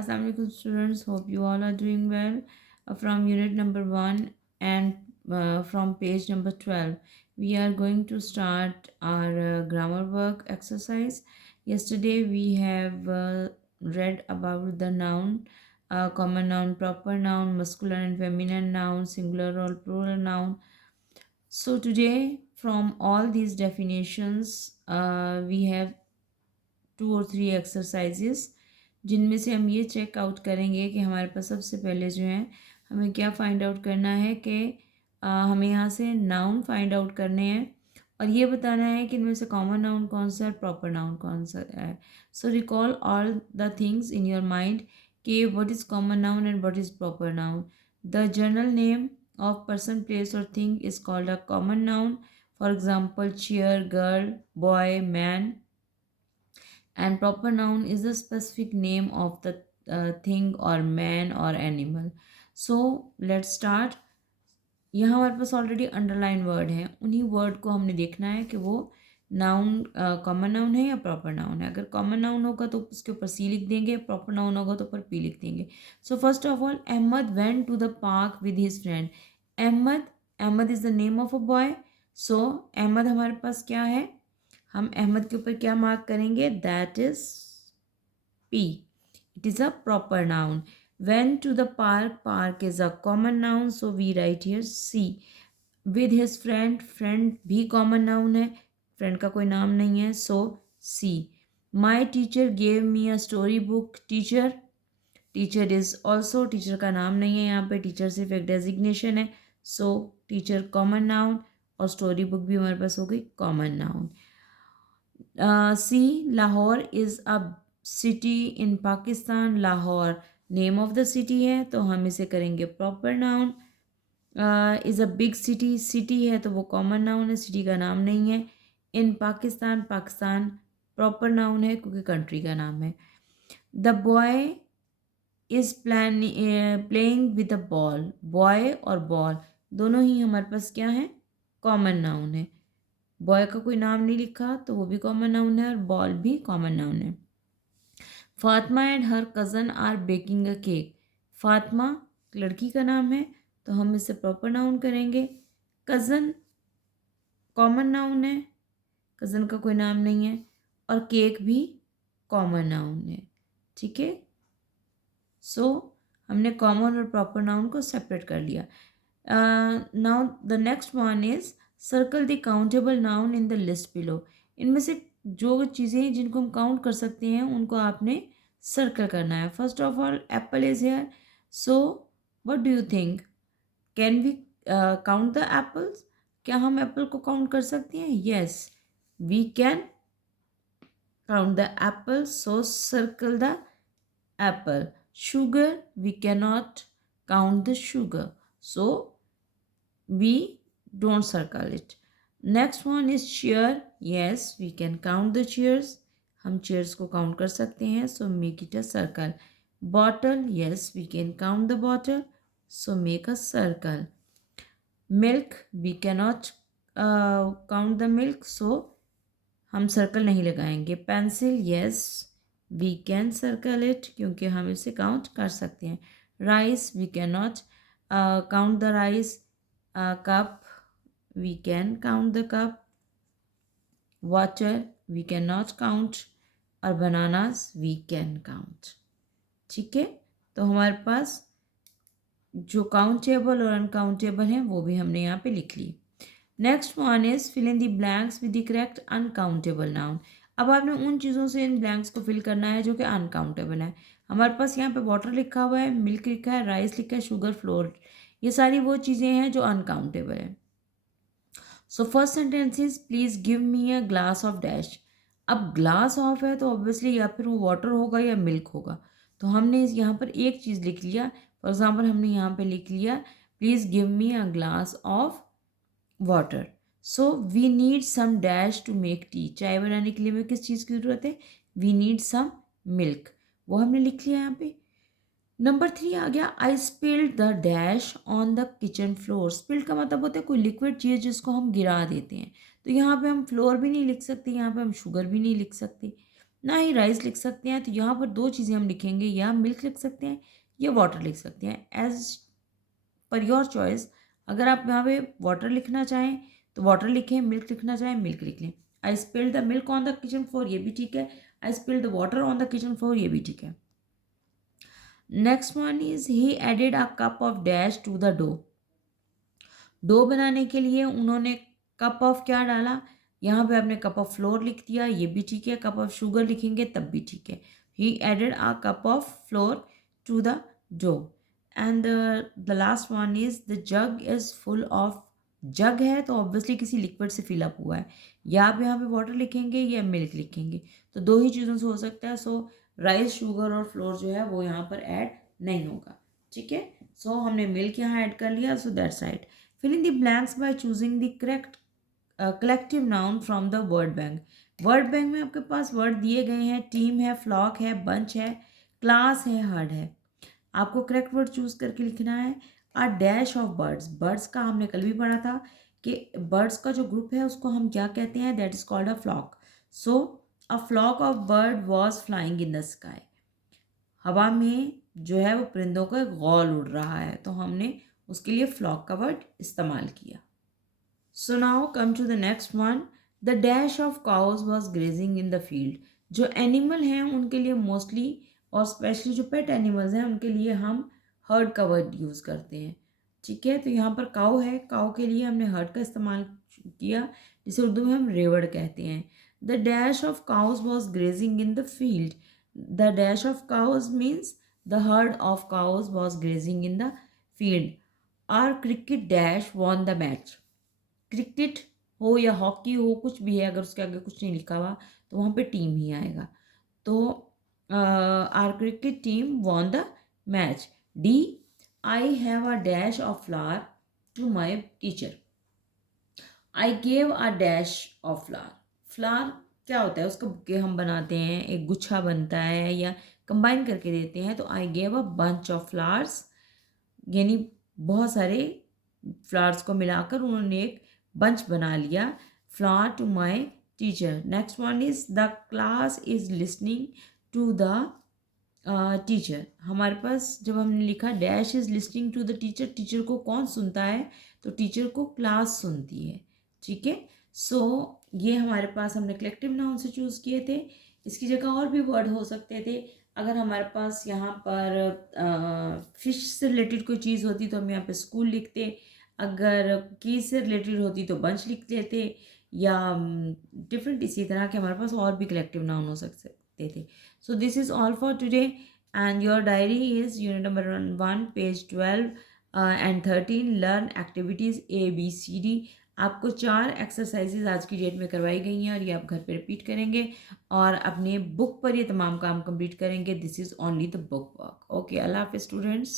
Assalamu alaikum students, hope you all are doing well. From unit number 1 and from page number 12, we are going to start our grammar work exercise. Yesterday we have read about the noun, common noun, proper noun, masculine and feminine noun, singular or plural noun. So today from all these definitions, we have 2 or 3 exercises जिनमें से हम ये check out करेंगे कि हमारे पास सबसे पहले जो है हमें क्या फाइंड आउट करना है कि हमें यहाँ से नाउन फाइंड आउट करने हैं और ये बताना है कि इनमें से कॉमन नाउन कौन सा है, प्रॉपर नाउन कौन सा है. So recall all the things in your mind कि what is common noun and what is proper noun. The general name of person, place or thing is called a common noun. For example, chair, girl, boy, man. And proper noun is the specific name of the thing or man or animal. So let's start. यहाँ हमारे पास already underline word है, उन्हीं word को हमने देखना है कि वो नाउन कॉमन नाउन है या प्रॉपर नाउन है. अगर कॉमन नाउन होगा तो उसके ऊपर सी लिख देंगे, प्रॉपर नाउन होगा तो ऊपर पी लिख देंगे. So first of all, Ahmed went to the park with his friend. Ahmed, Ahmed is the name of a boy. So Ahmed हमारे पास क्या है, हम अहमद के ऊपर क्या मार्क करेंगे, that is P. It is a proper noun. Went to the park, park is a common noun, so we write here C. With his friend, friend भी common noun है, friend का कोई नाम नहीं है, so C. My teacher gave me a story book. Teacher, teacher is also, teacher का नाम नहीं है यहाँ पे, teacher सिर्फ एक designation है, so teacher common noun और story book भी हमारे पास हो गई common noun. C. Lahore is a city in Pakistan. Lahore name of the city है तो हम इसे करेंगे proper noun. Is a big city, city है तो वो कॉमन नाउन है, सिटी का नाम नहीं है. इन पाकिस्तान, पाकिस्तान प्रॉपर नाउन है क्योंकि कंट्री का नाम है. The boy is playing with a ball. Boy और बॉल दोनों ही हमारे पास क्या है, कॉमन नाउन है. बॉय का कोई नाम नहीं लिखा तो वो भी कॉमन नाउन है और बॉल भी कॉमन नाउन है. Fatima and her cousin are baking a cake. Fatima लड़की का नाम है तो हम इसे प्रॉपर नाउन करेंगे. कज़न कॉमन नाउन है, कज़न का कोई नाम नहीं है, और केक भी कॉमन नाउन है. ठीक है, सो हमने कॉमन और प्रॉपर नाउन को सेपरेट कर लिया. Now the next one is circle the countable noun in the list below. इनमें से जो चीज़ें जिनको हम काउंट कर सकते हैं उनको आपने सर्कल करना है. First of all, apple is here. So what do you think, can we count the apples? क्या हम एप्पल को काउंट कर सकते हैं? Yes, we can count the apple, so circle the apple. Sugar, we cannot count the sugar, so we don't circle it. Next one is chair. Yes, we can count the chairs. हम chairs को count कर सकते हैं, so make it a circle. Bottle, yes, we can count the bottle, so make a circle. Milk, we cannot count the milk, so हम circle नहीं लगाएंगे. Pencil, yes, we can circle it क्योंकि हम इसे count कर सकते हैं. Rice, we can not count the rice. Cup, we can count the cup. Water, we can not count. और बनानास, वी कैन काउंट. ठीक है, तो हमारे पास जो काउंटेबल और अनकाउंटेबल हैं वो भी हमने यहाँ पे लिख ली. Next one is fill in the blanks with the correct uncountable noun. अब आपने उन चीज़ों से इन ब्लैंक्स को फिल करना है जो कि अनकाउंटेबल है. हमारे पास यहाँ पे वाटर लिखा हुआ है, मिल्क लिखा है, राइस लिखा है, शुगर, फ्लोर, ये सारी वो चीज़ें हैं जो अनकाउंटेबल है. So first sentence is please give me a glass of dash. अब ग्लास ऑफ है तो ऑब्वियसली या फिर वो वाटर होगा या मिल्क होगा, तो हमने यहाँ पर एक चीज़ लिख लिया. फॉर एग्जाम्पल हमने यहाँ पे लिख लिया please give me a glass of water. So we need some dash to make tea. चाय बनाने के लिए हमें किस चीज़ की ज़रूरत है, वी नीड सम मिल्क, वो हमने लिख लिया यहाँ पे. नंबर 3 आ गया, I spilled the dash on the kitchen floor. Spilled का मतलब होता है कोई लिक्विड चीज़ जिसको हम गिरा देते हैं, तो यहाँ पे हम फ्लोर भी नहीं लिख सकते, यहाँ पे हम शुगर भी नहीं लिख सकते. ना ही राइस लिख सकते हैं। तो यहाँ पर दो चीज़ें हम लिखेंगे, या मिल्क लिख सकते हैं या वाटर लिख सकते हैं, एज पर योर चॉइस। अगर आप यहाँ पे वाटर लिखना चाहें तो वाटर लिखें, मिल्क लिखना चाहें मिल्क लिख लें। I spilled the milk on the kitchen floor, ये भी ठीक है। I spilled the water on the kitchen floor, ये भी ठीक है। Next one is he added a cup of dash to the dough. Dough बनाने के लिए उन्होंने कप ऑफ क्या डाला, यहाँ पे आपने कप ऑफ फ्लोर लिख दिया, ये भी ठीक है। कप ऑफ शुगर लिखेंगे तब भी ठीक है। He added a cup of flour to the dough. And the last one is the jug is full of. Jug है तो ऑब्वियसली किसी लिक्विड से फिल अप हुआ है, या आप यहाँ पे वाटर लिखेंगे या मिल्क लिखेंगे, तो दो ही चीज़ों से हो सकता है। सो राइस, शुगर और फ्लोर जो है वो यहाँ पर ऐड नहीं होगा, ठीक है। सो हमने मिल्क यहाँ ऐड कर लिया, so that's right. Fill in the blanks by choosing the correct collective noun from the word bank. Word bank में आपके पास वर्ड दिए गए हैं, टीम है, फ्लॉक है, बंच है, क्लास है, हर्ड है। आपको करेक्ट वर्ड चूज करके लिखना है। अ डैश ऑफ बर्ड्स, बर्ड्स का हमने कल भी पढ़ा था कि बर्ड्स का जो ग्रुप है उसको हम क्या कहते हैं, that is called a flock. So a flock of bird was flying in the sky. हवा में जो है वो परिंदों का एक गौल उड़ रहा है, तो हमने उसके लिए फ्लॉक का वर्ड इस्तेमाल किया। So now come to the next one. The dash of cows was grazing in the field. जो एनिमल हैं उनके लिए मोस्टली, और स्पेशली जो पेट एनिमल्स हैं उनके लिए हम हर्ड का वर्ड यूज़ करते हैं, ठीक है। तो यहाँ पर काऊ है, काऊ के लिए हमने हर्ड का इस्तेमाल किया, जिसे उर्दू में हम रेवड़ कहते हैं। The dash of cows was grazing in the field. The dash of cows means the herd of cows was grazing in the field. Our cricket dash won the match. Cricket हो या हॉकी हो, कुछ भी है, अगर उसके आगे कुछ नहीं लिखा हुआ तो वहाँ पे टीम ही आएगा। तो our cricket team won the match. D, I have a dash of flower to my teacher. I gave a dash of flower. Flower क्या होता है, उसका बुके हम बनाते हैं, एक गुच्छा बनता है या कंबाइन करके देते हैं, तो आई gave a bunch of flowers, यानी बहुत सारे फ्लावर्स को मिलाकर उन्होंने एक बंच बना लिया। Flower to my teacher. Next one is the class is listening to the teacher. हमारे पास जब हमने लिखा dash is listening to the teacher, teacher को कौन सुनता है, तो टीचर को क्लास सुनती है, ठीक है। सो ये हमारे पास हमने कलेक्टिव नाउन से चूज़ किए थे। इसकी जगह और भी वर्ड हो सकते थे। अगर हमारे पास यहाँ पर फिश से रिलेटेड कोई चीज़ होती तो हम यहाँ पे स्कूल लिखते, अगर की से रिलेटेड होती तो बंच लिख लेते, या डिफरेंट इसी तरह के हमारे पास और भी कलेक्टिव नाउन हो सकते थे। So this is all for today, and your diary is unit number 1 page 12 and 13 learn activities ABCD। आपको 4 एक्सरसाइजेज आज की डेट में करवाई गई हैं और ये आप घर पे रिपीट करेंगे और अपने बुक पर ये तमाम काम कंप्लीट करेंगे। This is only the book work. Okay, अल्लाह हाफिज़ स्टूडेंट्स।